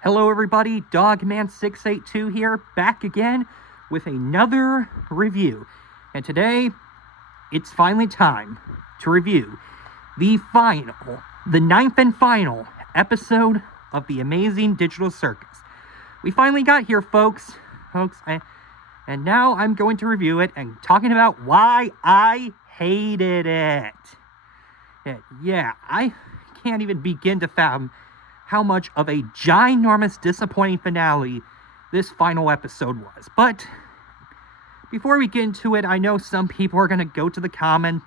Hello everybody, Dogman682 here, back again with another review. And today, it's finally time to review the ninth and final episode of the amazing digital circus. We finally got here, folks, and now I'm going to review it and talking about why I hated it. Yeah, I can't even begin to fathom how much of a ginormous disappointing finale this final episode was. But before we get into it, I know some people are going to go to the comments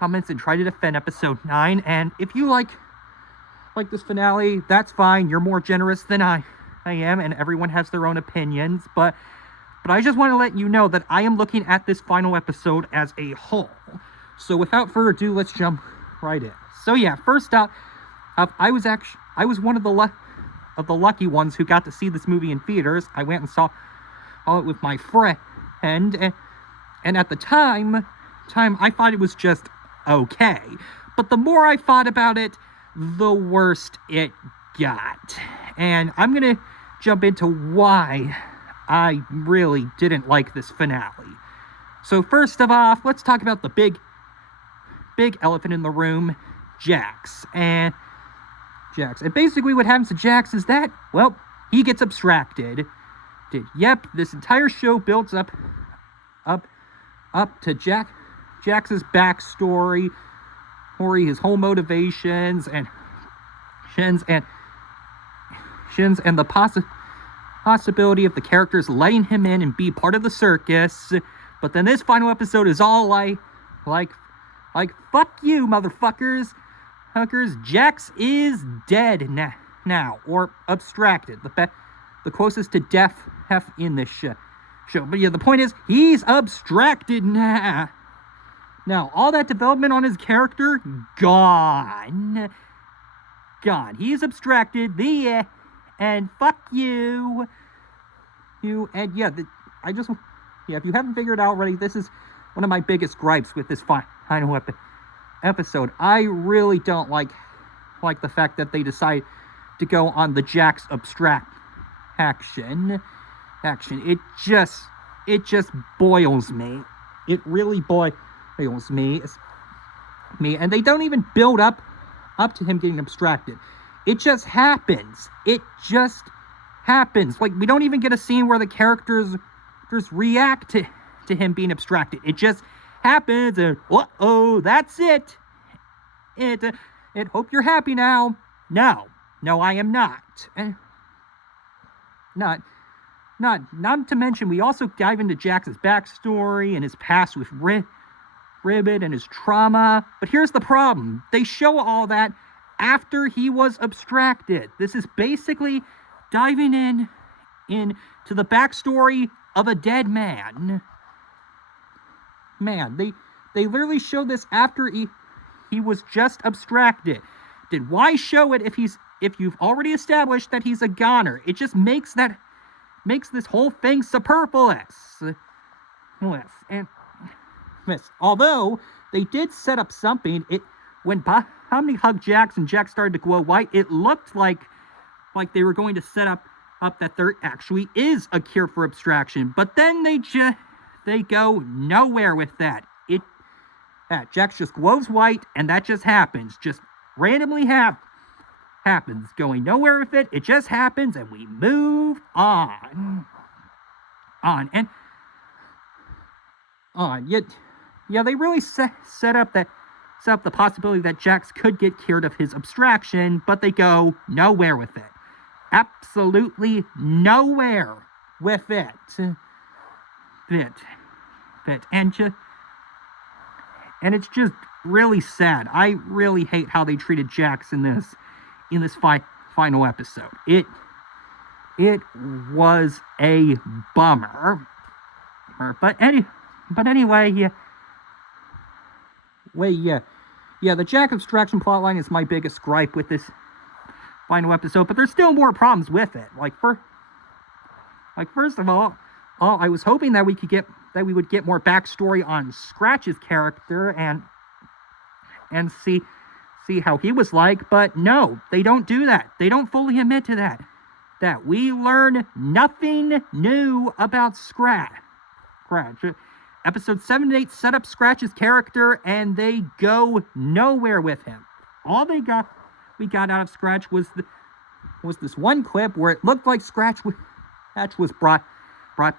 and try to defend episode 9, and if you like this finale, that's fine. You're more generous than I am, and everyone has their own opinions, but I just want to let you know that I am looking at this final episode as a whole. So without further ado, let's jump right in. So yeah, first up, I was one of the lucky ones who got to see this movie in theaters. I went and saw it with my friend, and at the time I thought it was just okay. But the more I thought about it, the worse it got. And I'm gonna jump into why I really didn't like this finale. So first of all, let's talk about the big elephant in the room, Jax. And basically what happens to Jax is that, well, he gets abstracted. Yep, this entire show builds up to Jax's backstory, or his whole motivations, and Shin's and the possibility of the characters letting him in and be part of the circus. But then this final episode is all like fuck you, motherfuckers. Jax is dead now, or abstracted. The closest to death in this show. But yeah, the point is, he's abstracted now. Now, all that development on his character, gone. He's abstracted. And fuck you. And yeah, if you haven't figured it out already, this is one of my biggest gripes with this final episode. I really don't like the fact that they decide to go on the Jax abstract action. It just boils me. It really boils me. And they don't even build up to him getting abstracted. It just happens. Like, we don't even get a scene where the characters just react to him being abstracted. It just happens, and that's it. Hope you're happy now. No, I am not. Not to mention, we also dive into Jax's backstory and his past with Ribbit and his trauma. But here's the problem. They show all that after he was abstracted. This is basically diving into the backstory of a dead man. They literally show this after he was just abstracted. Why show it if you've already established that he's a goner? It just makes this whole thing superfluous. Although they did set up something, when Pomni hugged Jax and Jax started to glow white, it looked like they were going to set up that there actually is a cure for abstraction. But then they go nowhere with that. Jax just glows white, and that just happens. Just randomly happens. Going nowhere with it. It just happens, and we move on. Yeah, they really set up the possibility that Jax could get cured of his abstraction, but they go nowhere with it. Absolutely nowhere with it. And it's just really sad. I really hate how they treated Jax in this final episode. It was a bummer. But anyway, the Jax abstraction plotline is my biggest gripe with this final episode, but there's still more problems with it. First of all, I was hoping that we would get more backstory on Scratch's character and see how he was like, but no, they don't do that. They don't fully admit to that. that we learn nothing new about Scratch. Episode 7 and 8 set up Scratch's character, and they go nowhere with him. All we got out of Scratch was this one clip where it looked like Scratch was brought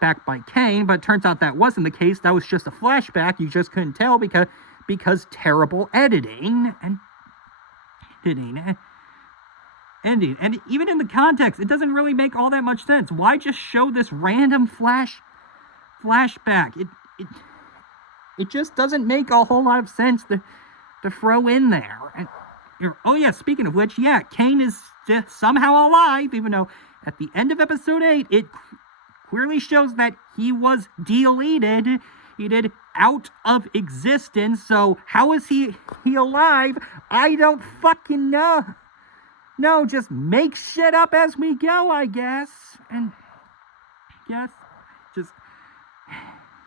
back by Kane, but it turns out that wasn't the case. That was just a flashback. You just couldn't tell because terrible editing and ending. And even in the context, it doesn't really make all that much sense. Why just show this random flashback? It just doesn't make a whole lot of sense to throw in there. And oh yeah, speaking of which, yeah, Kane is somehow alive, even though at the end of episode 8, it clearly shows that he was deleted. He did out of existence. So how is he alive? I don't fucking know. No, just make shit up as we go, I guess. And just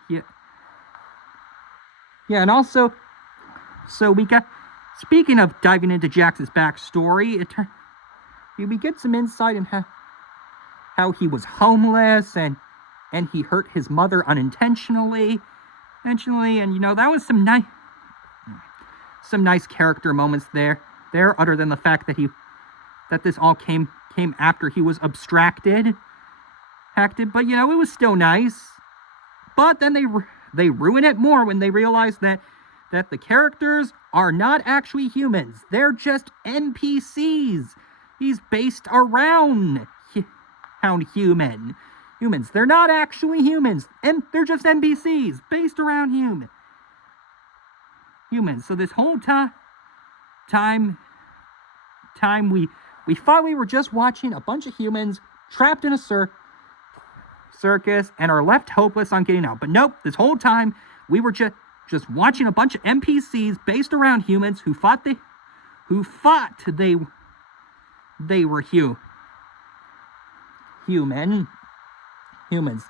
yeah. Yeah, and also, so we got, speaking of diving into Jax's backstory, we get some insight in how he was homeless and he hurt his mother unintentionally. And that was some nice character moments there, other than the fact that this all came after he was abstracted. But it was still nice. But then they ruin it more when they realize that the characters are not actually humans. They're just NPCs. He's based around humans. They're not actually humans. And they're just NPCs based around humans. So this whole time we thought we were just watching a bunch of humans trapped in a circus and are left hopeless on getting out. But nope, this whole time we were just watching a bunch of NPCs based around humans who thought they were humans.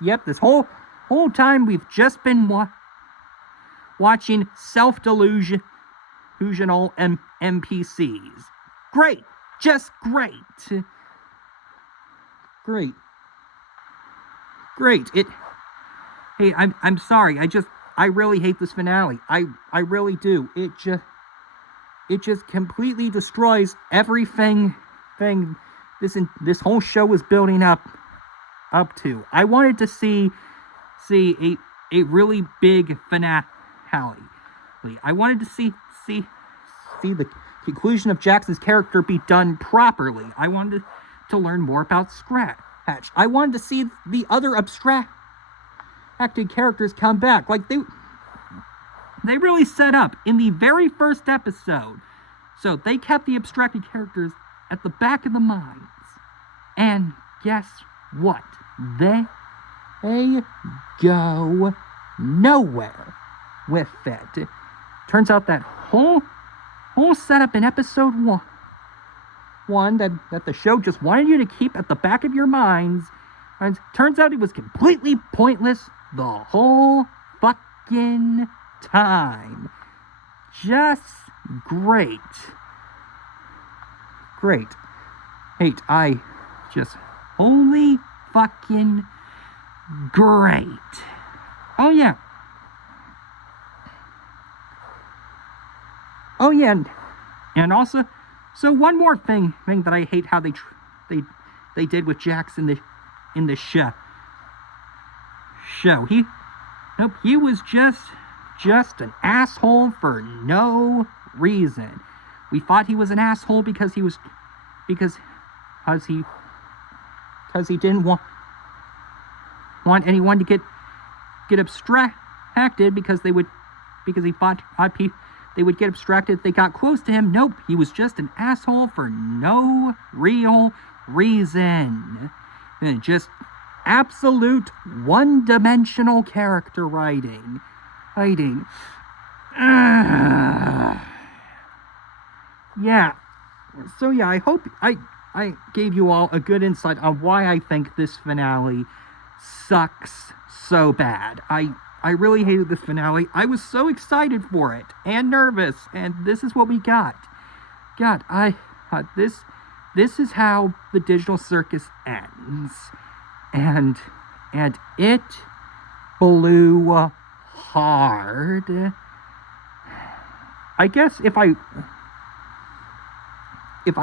Yep, this whole time we've just been watching self-delusional NPCs. Great. Just great. Great. Hey, I'm sorry. I really hate this finale. I really do. It just completely destroys everything this whole show was building up to. I wanted to see a really big finale. I wanted to see the conclusion of Jax's character be done properly. I wanted to learn more about Scratch. I wanted to see the other abstracted characters come back. Like they really set up in the very first episode. So they kept the abstracted characters at the back of the minds. And guess what? They go nowhere with it. Turns out that whole setup in episode one that the show just wanted you to keep at the back of your minds, and turns out it was completely pointless the whole fucking time. Just great. Holy fucking great. Oh yeah, and also, so one more thing that I hate how they did with Jax in the show. He was just an asshole for no reason. We thought he was an asshole because he didn't want anyone to get abstracted because he thought they would get abstracted if they got close to him. Nope, he was just an asshole for no real reason. And just absolute one-dimensional character writing. Yeah. So yeah, I hope I gave you all a good insight on why I think this finale sucks so bad. I really hated this finale. I was so excited for it and nervous, and this is what we got. God, this is how the Digital Circus ends. And it blew hard. I guess if I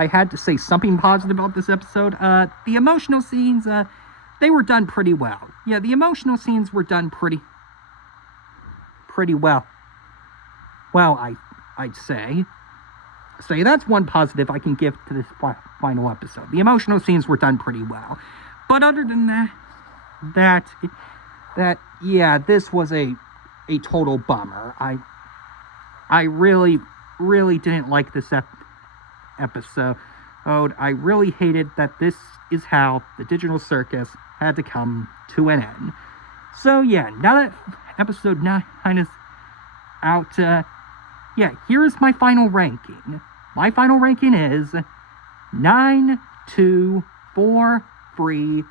had to say something positive about this episode, the emotional scenes, they were done pretty well. Yeah, the emotional scenes were done pretty well. Well, I'd say. So that's one positive I can give to this final episode. The emotional scenes were done pretty well. But other than that, yeah, this was a total bummer. I really didn't like this episode. I really hated that this is how the Digital Circus had to come to an end. So yeah, now that episode 9 is out, yeah, here is my final ranking. My final ranking is 9, 2, 4, 3,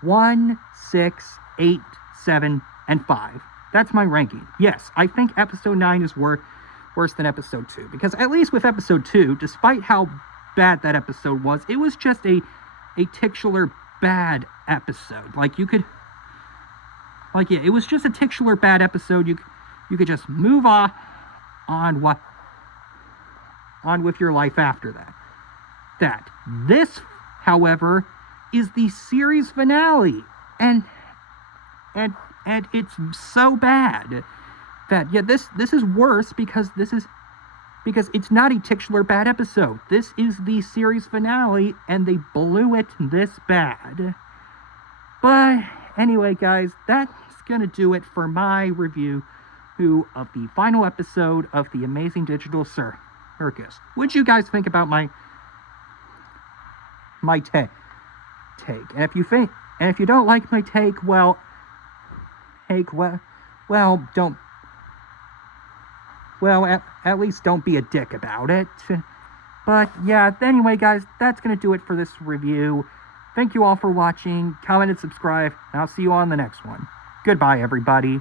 1, 6, 8, 7, and 5. That's my ranking. Yes, I think episode 9 is worse than episode 2. Because at least with episode 2, despite how bad that episode was, it was just a titular bad episode. Like, you could... Like, yeah, it was just a titular bad episode. You could just move on with your life after that. This, however, is the series finale, and it's so bad that, yeah, this is worse because it's not a titular bad episode. This is the series finale, and they blew it this bad. But anyway, guys, that's gonna do it for my review of the final episode of the Amazing Digital Circus. What'd you guys think about my take? And if you don't like my take, well, don't. Well, at least don't be a dick about it. But yeah, anyway, guys, that's gonna do it for this review. Thank you all for watching. Comment and subscribe, and I'll see you on the next one. Goodbye, everybody.